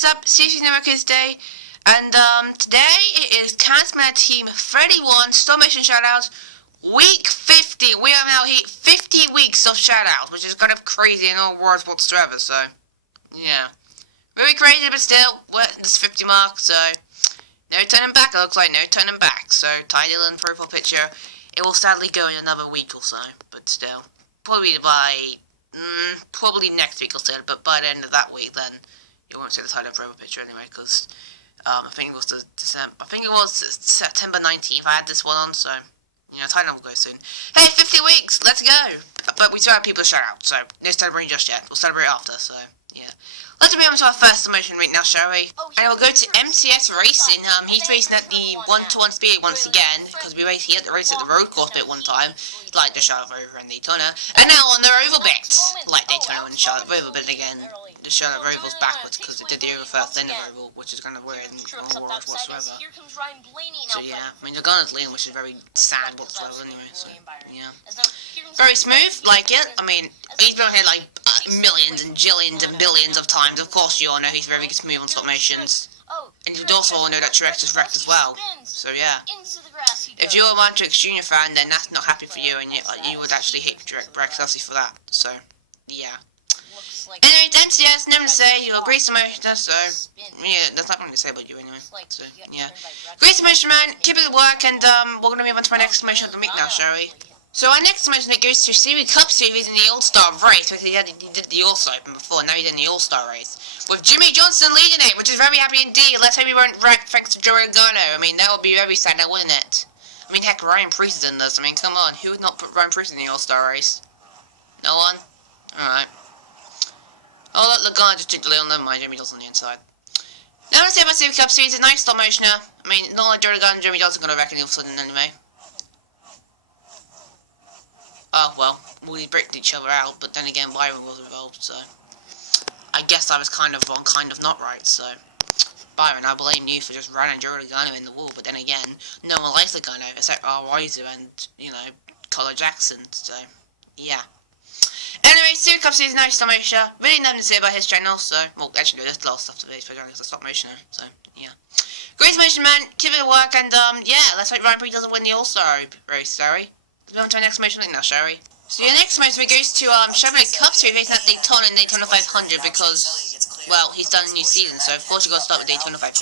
what's up? Seriously Never Kids Day. And today it is Catman Team 31 Stop Motion Shoutout Week 50. We have now hit 50 weeks of shoutouts, which is kind of crazy in all words whatsoever, so yeah. Very crazy, but still, we're at this 50 mark, so no turning back. It looks like no turning back. So title and profile picture, it will sadly go in another week or so, but still. Probably by probably next week or so, but by the end of that week, then you won't see the title and profile picture anyway, because I think it was September 19th. I had this one on, so you know, title will go soon. Hey, 50 weeks, let's go! But we still have people to shout out, so no celebrating just yet. We'll celebrate after, so yeah. Let's move on to our first emotion right now, shall we? And we'll go to MCS Racing. He's racing at the 1-to-1 speed once again, because he had to race at the road course bit one time, like the Charlotte Rover and Daytona, and now on the oval bit, like Daytona and Charlotte Rover, but again, the Charlotte Rover's backwards because they did the oval first, then the oval, which is kind of weird and worse whatsoever. So yeah, I mean, the gun is lean, which is very sad whatsoever anyway, so yeah. Very smooth, like it. I mean, he's been on here like millions and jillions and billions of times. Of course, you all know he's very smooth on stop motions. And you also all know that T-Rex is wrecked as well. So yeah. If you're a T-Rex Junior fan, then that's not happy for you, and you would actually hate T-Rex for that. So yeah. Anyway, MCS, nothing to say. You're a great emotion, so yeah, there's nothing to say about you anyway. So yeah. Great emotion, man. Keep it at work, and we're gonna move on to my next emotion of the week now, shall we? So our next emotion that goes to Series Cup Series in the All-Star race, because he did the All-Star Open before, now he's in the All-Star race, with Jimmy Johnson leading it, which is very happy indeed. Let's hope he won't wreck thanks to Joey Logano. I mean, that would be very sad now, wouldn't it? I mean, heck, Ryan Preece is in this. I mean, come on, who would not put Ryan Preece in the All-Star race? No one? Alright. Oh, look, Logano just took the lead on, never mind, Jimmy Johnson on the inside. Now let's see about Series Cup Series, a nice stop motioner. I mean, not like Joey Logano and Jimmy Johnson are going to wreck any all of a sudden anyway. Oh, well, we bricked each other out, but then again, Byron was involved, so I guess I was kind of wrong, kind of not right, so Byron, I blame you for just running Joey Logano in the wall, but then again, no one likes Logano except R. Weiser and, you know, Collar Jackson, so yeah. Anyway, Series Cup Series, nice stop motion. Really nothing to say about his channel, so, well, actually, there's a lot of stuff to say about his stop motion, so, yeah. Great motion, man, keep it at work, and, yeah, let's hope Ryan Preece doesn't win the All-Star race, sorry. Let's move on to our next motion now, shall we? So your next motion goes to Chevrolet Cup Series racing at Daytona and Daytona 500 because, well, he's done a new season, so of course you've got to start with Daytona 500.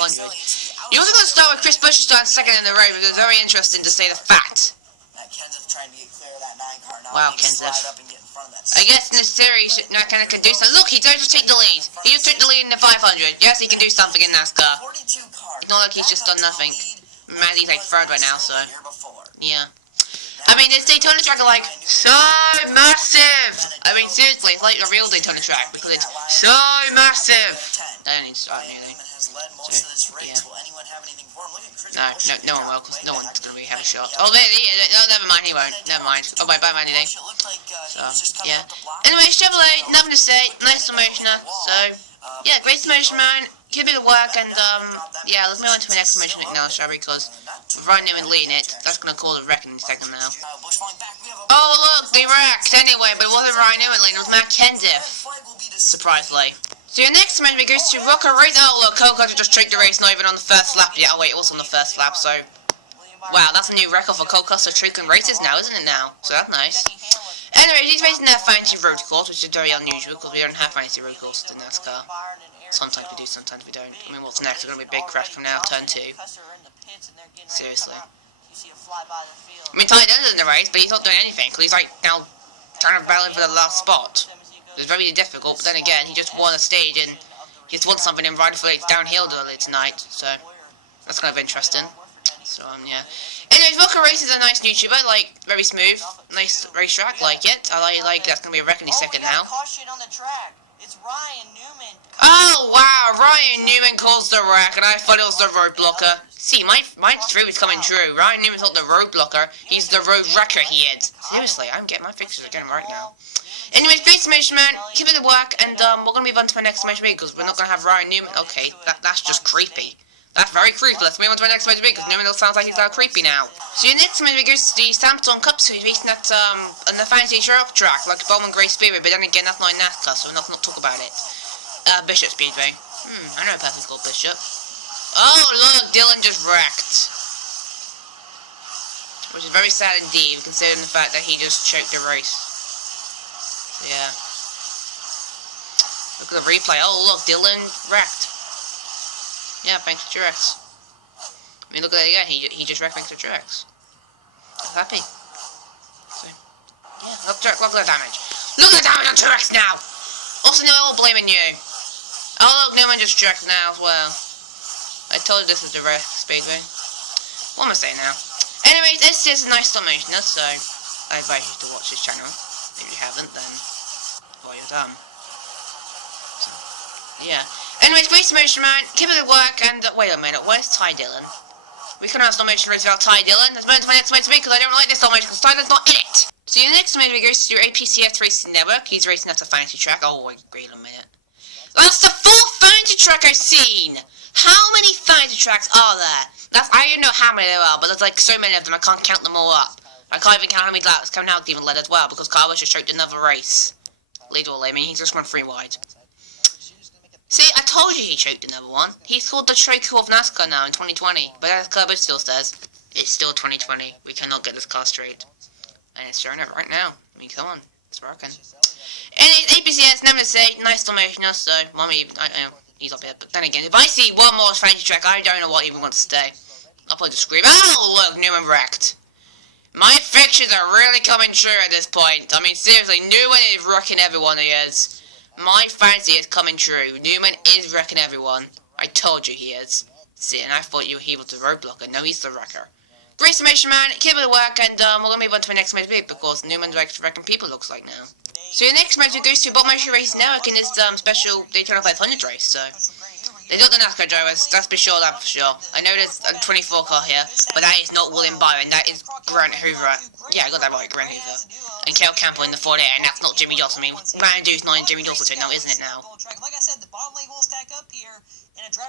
You're also going to start with Chris Buescher starting second in the road, which is very interesting to say the fact. Wow, Kenseth. I guess in this series, no kind of can do something. Look, he does just take the lead. He just took the lead in the 500. Yes, he can do something in NASCAR. It's not like he's just done nothing. Man, he's like third right now, so yeah. I mean, this Daytona track is like so massive. I mean, seriously, it's like a real Daytona track because it's so massive. I don't need to start really. So, yeah. No one will, because no one's gonna really have a shot. Oh, never mind, he won't. Never mind. Oh, bye, Manny Day. So, yeah. Anyway, Chevrolet, nothing to say. Nice emotioner. So, yeah, great emotion, man. Keep it at work, and yeah, let's move on to my next emotion now, shall we? Because with Ryan Newman leading it, that's gonna cause a wreck in a second now. Oh look, they wrecked anyway, but it wasn't Ryan Newman leading, it was Matt Kenseth. Surprisingly. So your next emotion goes to Rocker Race. Oh look, Coco just tricked the race, not even on the first lap yet. Oh wait, it was on the first lap, so wow, that's a new record for Coco tricking races now, isn't it now? So that's nice. Anyway, he's racing their fancy road course, which is very unusual because we don't have fancy road courses in NASCAR. Sometimes we do, sometimes we don't. I mean, what's next? There's going to be a big crash coming out of turn 2. Seriously. I mean, Ty Dillon's in the race, but he's not doing anything because he's like now trying to battle for the last spot. It's very difficult, but then again, he just won a stage and he just won something in Rider Flake's downhill earlier tonight, so that's kind of interesting. So, yeah. Anyways, Rocker Race is a nice YouTuber, like, very smooth, nice racetrack, like it. I like that's going to be a wreck any second now. Oh, wow, Ryan Newman calls the wreck, and I thought it was the road blocker. See, my theory is coming true. Ryan Newman's not the road blocker, he's the road wrecker, he is. Seriously, I'm getting my fixtures are getting right now. Anyways, great summation, man. Keep it at work, and we're going to move on to my next summation because we're not going to have Ryan Newman. Okay, that's just creepy. That's very creepy. Let's move on to my next summation because Newman sounds like he's that creepy now. So your next summation goes to the Samsung Cup Series racing at on the fancy truck track like Bowman Gray Speedway, but then again that's not in NASCAR, so we're not going to talk about it. Bishop Speedway. I know a person called Bishop. Oh, look, Dylan just wrecked. Which is very sad indeed, considering the fact that he just choked the race. So, yeah. Look at the replay. Oh, look, Dylan wrecked. Yeah, thanks to Truex. I mean, look at that again. He just wrecked thanks to Truex. I'm happy. So, yeah, look at the damage. Look at the damage on Truex now! Also, no, I'm all blaming you. Oh, look, no one just wrecked now as well. I told you this is the rest speedway. What am I saying now? Anyway, this is a nice summation, so I advise you to watch this channel. If you haven't, then well, you're done. So, yeah. Anyways, great summation, man. Keep it at work, and wait a minute, where's Ty Dillon? We can have a summation race without Ty Dillon. That's my next summation because I don't like this summation because Ty Dillon's not in it. So your next summation goes to your APCF Racing Network. He's racing at a fancy track. Oh, wait a minute. That's the fourth fancy track I've seen. How many fancy tracks are there? I don't know how many there are, but there's like so many of them I can't count them all up. I can't even count how many laps coming out even led as well because Carlos just choked another race. Lead or lame, he just run 3 wide. See, I told you he choked another one. He's called the Traco of NASCAR now in 2020, but as Carlos still says, it's still 2020. We cannot get this car straight. And it's showing it right now. I mean, come on, it's working. And APCS, never to say, nice summation, so, well, maybe, I don't know. He's up here, but then again, if I see one more fancy track, I don't know what even wants to stay. I'll probably just scream, oh look, Newman wrecked. My fictions are really coming true at this point. I mean, seriously, Newman is wrecking everyone, he is. My fantasy is coming true. Newman is wrecking everyone. I told you he is. See, and I thought he was the roadblocker. No, he's the wrecker. Great summation, man. Keep it at work, and we're going to move on to my next match because Newman's wrecking people, looks like now. So your next match goes to Bob Motion Racing Network in this special Daytona 500 race, so they do the NASCAR drivers, that's for sure, I know there's a 24 car here, but that is not William Byron, that is Grant Hoover. Yeah, I got that right, Grant Hoover. And Kel Campbell in the 48, and that's not Jimmy Johnson. I mean, Brandon's not in Jimmy Johnson's now, isn't it now?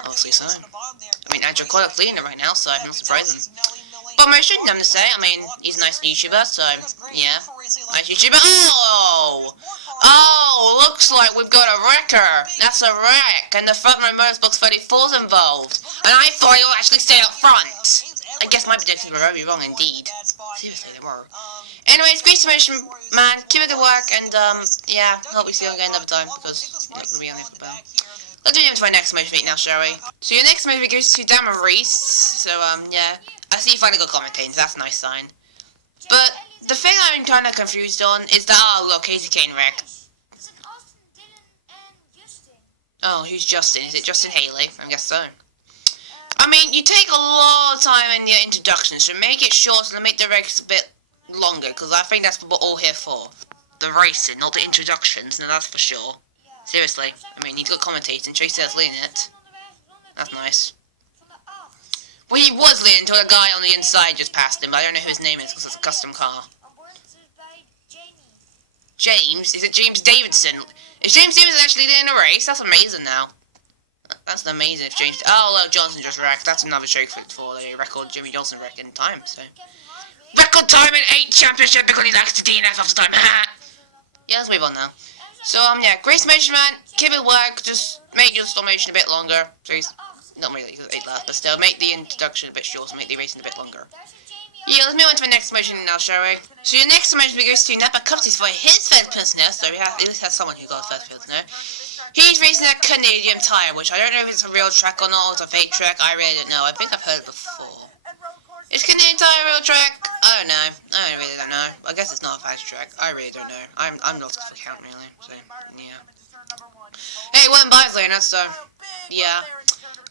Obviously so. I mean, Andrew Collett's leading it right now, so I'm not surprising. But I shouldn't have to say, I mean, he's a nice YouTuber, so, yeah. Nice YouTuber. Oh! Oh, looks like we've got a wrecker. That's a wreck, and the front row Motorsports 34's involved. And I thought he would actually stay up front. I guess my predictions were very wrong indeed. Seriously, they were. Anyways, great summation, man. Keep it good work, and, yeah, hope we see you again another time, because you're not going to be on the bell. Let's do into my next motion meet now, shall we? So your next movie goes to Damon Reese. So, yeah. I see you finally got commentating, so that's a nice sign. But the thing I'm kind of confused on is that, oh, look, Casey Kane wreck. Oh, who's Justin? Is it Justin Haley? I guess so. I mean, you take a lot of time in your introduction, so make it short and make the race a bit longer, because I think that's what we're all here for. The racing, not the introductions, no, that's for sure. Seriously, I mean, he's got commentating, Tracy has leading it. That's nice. Well, he was leading until a guy on the inside just passed him, but I don't know who his name is because it's a custom car. James? Is it James Davidson? Is James Davidson actually leading a race? That's amazing now. That's amazing if James... Oh, well, Johnson just wrecked. That's another joke for the record Jimmy Johnson wrecked in time, so... Record time in 8 championship because he likes to DNF after time. Yeah, let's move on now. So, yeah, great summation, man. Keep it work. Just make your summation a bit longer, please. Not really, because 8 laps, but still, make the introduction a bit shorter, make the racing a bit longer. Yeah, let's move on to my next summation now, shall we? So your next summation goes to Napa Cupsies for his first person now, so we have, at least have someone who got a first person now. He's racing at Canadian Tire, which I don't know if it's a real track or not, or it's a fake track, I really don't know. I think I've heard it before. Is Canadian Tire a real track? I don't know. I really don't know. I guess it's not a fast track. I really don't know. I'm lost for count, really, so, yeah. Hey, William Bisley, and that's, yeah.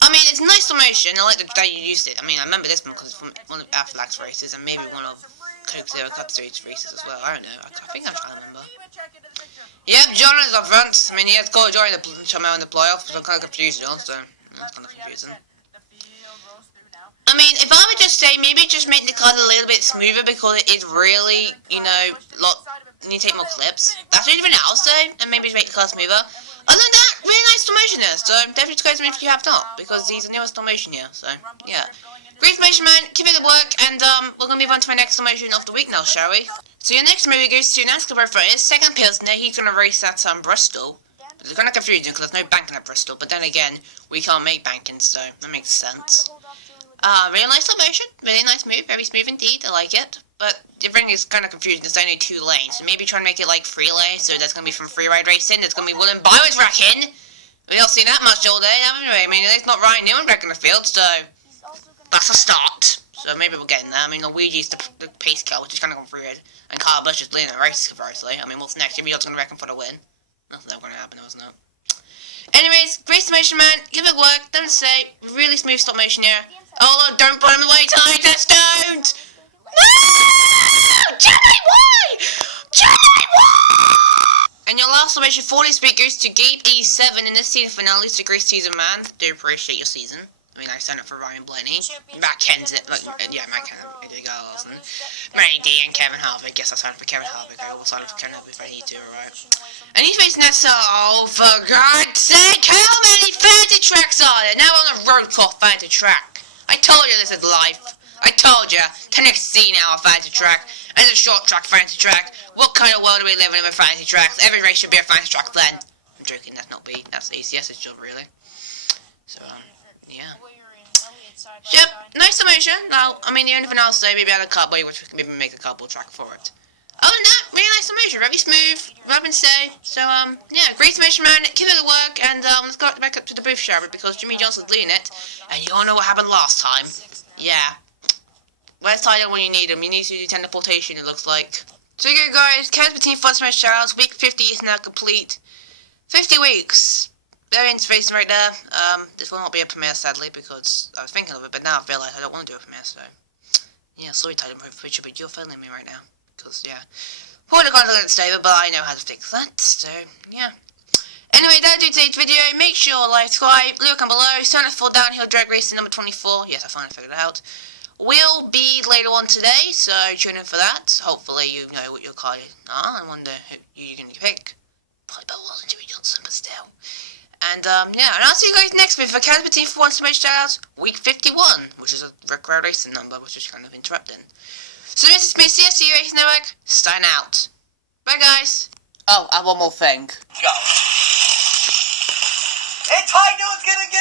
I mean, it's a nice summation. I like that you used it. I mean, I remember this one because it's from one of Affleck's races and maybe one of Coke Zero Cup Series races as well. I don't know. I think I'm trying to remember. Yep, John is up front. I mean, he has got to join the somehow in the playoffs, so I'm kind of confused, John. So that's kind of confusing. I mean, if I would just say maybe just make the card a little bit smoother because it is really, you know, you need to take more clips. That's anything else though, and maybe make the card smoother. Other than that, really nice summation there, so definitely go to me if you have not, because he's the newest summation here, so, yeah. Great summation, man, keep it at work, and, we're gonna move on to my next summation of the week now, shall we? So your next movie goes to NASCAR for his second Pilsner. He's gonna race at, Bristol. It's kind of confusing because there's no banking at Bristol, but then again, we can't make banking, so that makes sense. Really nice formation, really nice move, very smooth indeed, I like it. But everything is kind of confusing, there's only 2 lanes, so maybe try and make it like 3 lanes, so that's going to be from free ride racing, there's going to be Will and Byron's wrecking. We don't see that much all day, haven't we? I mean, it's not Ryan Newman wrecking the field, so that's a start. So maybe we're getting there. I mean, Luigi's the pace car, which is kind of gone weird, and Kyle Busch is leading the race, conversely. I mean, what's next? Maybe you're going to wreck him for the win. Nothing's ever going to happen, wasn't it? Anyways, great summation, man. Give it work. Don't say. Really smooth stop motion here. Oh, look, don't put him away, Ty. Just don't. No! Jimmy, why? Jimmy, why? And your last summation for this week goes to Gabe E7 in this season finale. So great season, man. Do appreciate your season. I mean, I signed up for Ryan Blaney. Matt Ken's it. Like, yeah, Matt Ken. Manny D and Kevin Harvick. Guess I signed up for Kevin Harvick. I will sign up for Kevin Harvick if I need to, alright? And he's facing that, oh, for God's sake, how many fantasy tracks are there? Now we're on a road course fantasy track. I told you this is life. I told you. 10x now a fantasy track. And it's a short track fantasy track. What kind of world are we living in with fantasy tracks? Every race should be a fantasy track then. I'm joking, that's not B. That's ACS's job, really. So, yeah. Yep, nice summation. Now, I mean, the only thing I'll say, maybe add a cutaway, which we can maybe make a couple track for it. Other than that, really nice summation, very smooth, Robin say. So, yeah, great summation, man. Keep it at work, and let's go back up to the booth shower because Jimmy Johnson's leading it, and you all know what happened last time. Yeah. Where's Tyler when you need him? You need to do teleportation, it looks like. So, you go, guys. Cancer Team Fun Smash Shoutouts. Week 50 is now complete. 50 weeks. Very interesting right there. This will not be a premiere, sadly, because I was thinking of it, but now I've realised I don't want to do a premiere, so... Yeah, sorry, Tyler, but you're failing me right now. Because, yeah. Poor the content is stable, but I know how to fix that, so, yeah. Anyway, that'll do today's video. Make sure to like, subscribe, leave a comment below. Sign up for Downhill Drag Racing number 24. Yes, I finally figured it out. Will be later on today, so tune in for that. Hopefully you know what your car is. I wonder who you're going to pick. Probably better wasn't Jimmy Johnson, but still. And, yeah, and I'll see you guys next week for Cancer Team for one Smash Shoutouts, week 51, which is a record racing number, which is kind of interrupting. So this is me, CSC Racing Network, sign out. Bye, guys. Oh, and one more thing. Go. And Ty knows gonna get